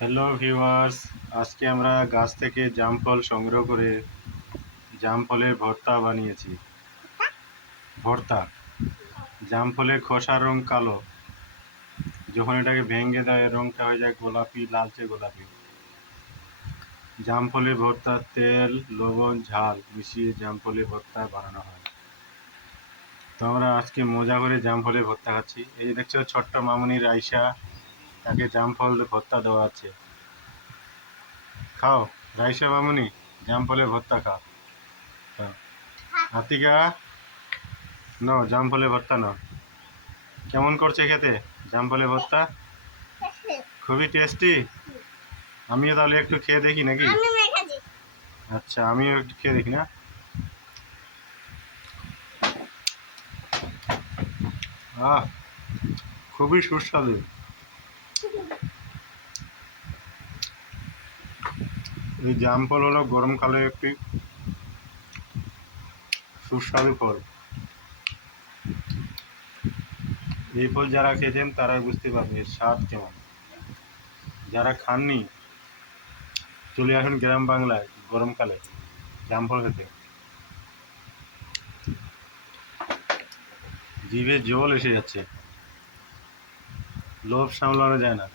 Hello viewers, আজকে আমরা গাছ থেকে জাম ফল সংগ্রহ করে জাম ফলের ভর্তা বানিয়েছি। ভর্তা জাম ফলের খোসার রং কালো, যখন এটাকে ভেঙে দেয় রংটা হয়ে যায় গোলাপি, লালচে গোলাপি। জাম ফলের ভর্তা তেল, লবণ, ঝাল মিশিয়ে জাম ফলের ভর্তা বানানো হয়। তো আমরা আজকে মজা করে জাম ফলের ভর্তা খাচ্ছি। এই যে দেখছো ছোট্ট মামুনি রাইসা, তাকে জাম ফল ভর্তা দেওয়া আছে। খাও রাইসা মামুনি, জাম ফলের ভর্তা খাও। আতিকা, নাও জাম ফলের ভর্তা নাও। কেমন করছে খেতে জাম ফলের ভর্তা? খুবই টেস্টি। আমিও তাহলে একটু খেয়ে দেখি নাকি? আচ্ছা, আমিও একটু খেয়ে দেখি না। আহ, খুবই সুস্বাদু। এই জাম ফল হলো গরমকালে একটি সুস্বাদু ফল। এই ফল যারা খেয়েছেন তারা বুঝতে পারবে এর স্বাদ কেমন। যারা খাননি, চলে আসুন গ্রাম বাংলায় গরমকালে জাম ফল খেতে। জিভে জল এসে যাচ্ছে, লোভ সামলানো যায় না।